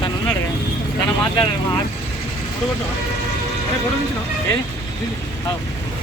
తను ఉన్నాడు కదా తను మాట్లాడారు మా ఏది అవు. ఆర్మర్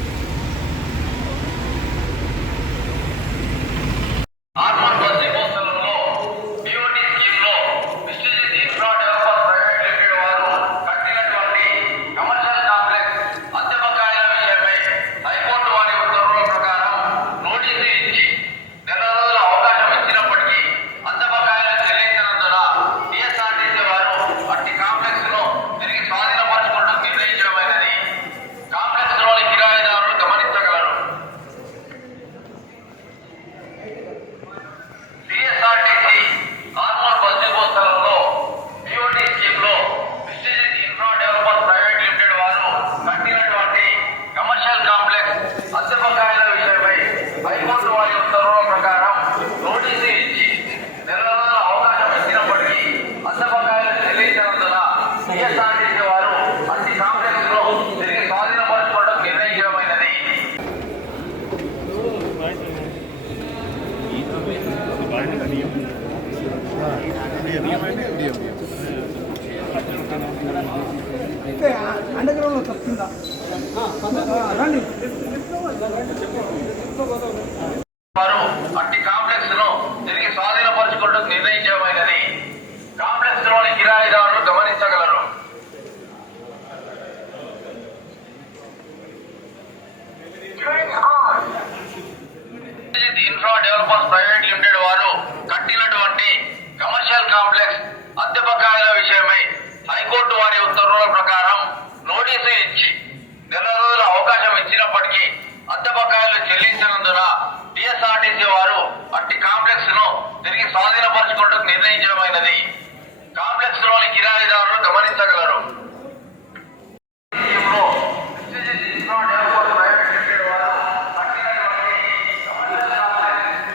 రండి వారు అట్టి కాంప్లెక్స్ను తిరిగి స్వాధీనపరచుకోవడం నిర్ణయించడమైనది కాంప్లెక్స్లోని కిరాయిదారులు గమనించగలరు. ఇన్ఫ్రా డెవలపర్స్ ప్రైవేట్ లిమిటెడ్ వారి ఉత్తర్వుల ప్రకారం నోటీసు ఇచ్చి నెల రోజుల అవకాశం ఇచ్చినప్పటికీ అద్దె బకాయిలు చెల్లించినందున టీఎస్ఆర్టీసీ వారు అట్టి కాంప్లెక్స్ను తిరిగి స్వాధీనపరచుకుంటూ నిర్ణయించడమైనది. కాంప్లెక్స్లోని కిరాయిదారులు గమనించగలరు.